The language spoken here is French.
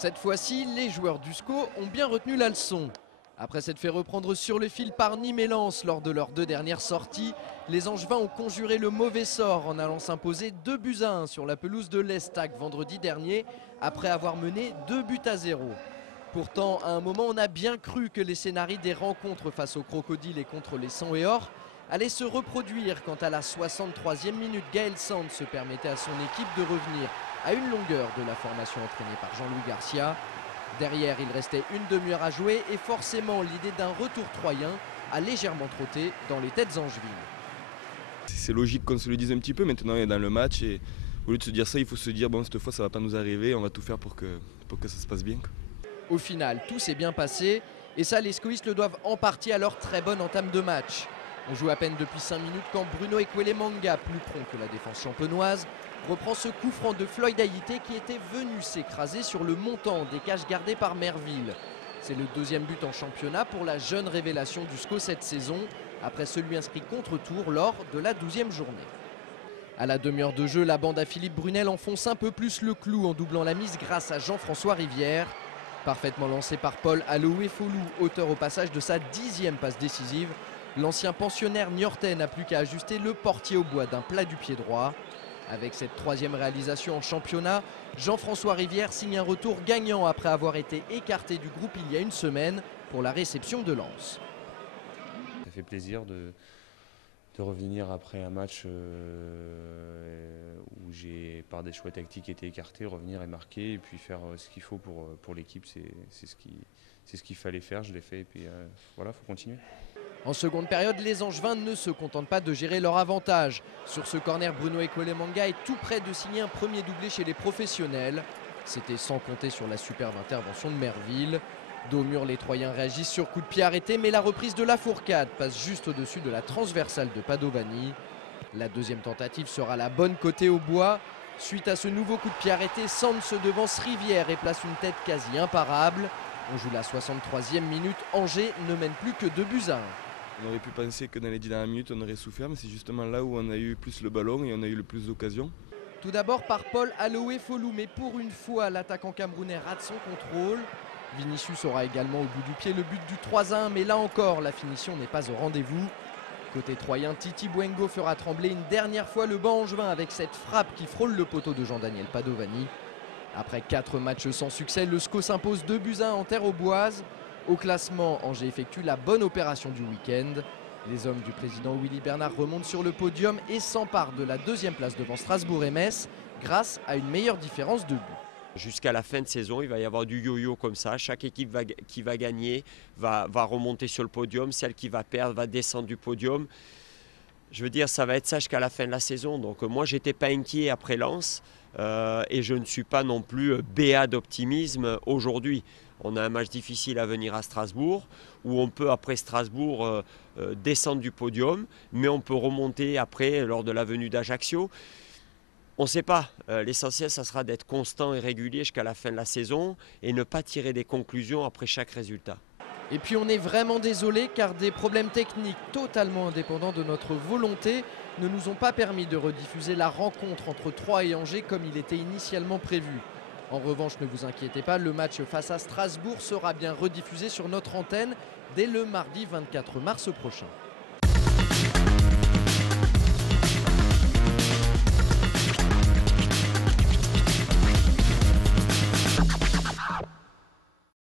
Cette fois-ci, les joueurs du SCO ont bien retenu la leçon. Après s'être fait reprendre sur le fil par Nîmes et Lens lors de leurs deux dernières sorties, les Angevins ont conjuré le mauvais sort en allant s'imposer 2-1 sur la pelouse de l'Estac vendredi dernier, après avoir mené 2-0. Pourtant, à un moment, on a bien cru que les scénarios des rencontres face aux Crocodiles et contre les Sang et Or allaient se reproduire quand à la 63e minute, Gaël Sand se permettait à son équipe de revenir à une longueur de la formation entraînée par Jean-Louis Garcia. Derrière, il restait une demi-heure à jouer et forcément l'idée d'un retour troyen a légèrement trotté dans les têtes angevines. C'est logique qu'on se le dise un petit peu, maintenant on est dans le match et au lieu de se dire ça, il faut se dire bon, cette fois ça va pas nous arriver, on va tout faire pour que ça se passe bien. Au final, tout s'est bien passé et ça, les scoïstes le doivent en partie à leur très bonne entame de match. On joue à peine depuis 5 minutes quand Bruno Ekwelemanga, plus prompt que la défense champenoise, reprend ce coup franc de Floyd Ayité qui était venu s'écraser sur le montant des cages gardées par Merville. C'est le deuxième but en championnat pour la jeune révélation du SCO cette saison, après celui inscrit contre Tours lors de la 12e journée. À la demi-heure de jeu, la bande à Philippe Brunel enfonce un peu plus le clou en doublant la mise grâce à Jean-François Rivière. Parfaitement lancé par Paul Aloé-Folou, auteur au passage de sa 10e passe décisive, l'ancien pensionnaire niortais n'a plus qu'à ajuster le portier au bois d'un plat du pied droit. Avec cette troisième réalisation en championnat, Jean-François Rivière signe un retour gagnant après avoir été écarté du groupe il y a une semaine pour la réception de Lens. Ça fait plaisir de revenir après un match où j'ai, par des choix tactiques, été écarté, revenir et marquer et puis faire ce qu'il faut pour l'équipe. C'est ce qu'il fallait faire, je l'ai fait et puis voilà, il faut continuer. En seconde période, les Angevins ne se contentent pas de gérer leur avantage. Sur ce corner, Bruno Ekwelemanga est tout près de signer un premier doublé chez les professionnels. C'était sans compter sur la superbe intervention de Merville. Dos au mur, les Troyens réagissent sur coup de pied arrêté, mais la reprise de la fourcade passe juste au-dessus de la transversale de Padovani. La deuxième tentative sera la bonne côté au bois. Suite à ce nouveau coup de pied arrêté, Sand se devance Rivière et place une tête quasi imparable. On joue la 63e minute, Angers ne mène plus que 2-1. On aurait pu penser que dans les 10 dernières minutes on aurait souffert, mais c'est justement là où on a eu plus le ballon et on a eu le plus d'occasions. Tout d'abord par Paul Aloé-Folou, mais pour une fois, l'attaquant camerounais rate son contrôle. Vinicius aura également au bout du pied le but du 3-1, mais là encore, la finition n'est pas au rendez-vous. Côté troyen, Titi Bouengo fera trembler une dernière fois le banc angevin avec cette frappe qui frôle le poteau de Jean-Daniel Padovani. Après 4 matchs sans succès, le SCO s'impose 2-1 en terre auboise. Au classement, Angers effectue la bonne opération du week-end. Les hommes du président Willy Bernard remontent sur le podium et s'emparent de la deuxième place devant Strasbourg et Metz grâce à une meilleure différence de but. Jusqu'à la fin de saison, il va y avoir du yo-yo comme ça. Chaque équipe qui va gagner va remonter sur le podium. Celle qui va perdre va descendre du podium. Je veux dire, ça va être ça jusqu'à la fin de la saison. Donc moi, je n'étais pas inquiet après Lens et je ne suis pas non plus béat d'optimisme aujourd'hui. On a un match difficile à venir à Strasbourg où on peut, après Strasbourg, descendre du podium, mais on peut remonter après lors de la venue d'Ajaccio. On ne sait pas. L'essentiel, ça sera d'être constant et régulier jusqu'à la fin de la saison et ne pas tirer des conclusions après chaque résultat. Et puis on est vraiment désolé car des problèmes techniques totalement indépendants de notre volonté ne nous ont pas permis de rediffuser la rencontre entre Troyes et Angers comme il était initialement prévu. En revanche, ne vous inquiétez pas, le match face à Strasbourg sera bien rediffusé sur notre antenne dès le mardi 24 mars prochain.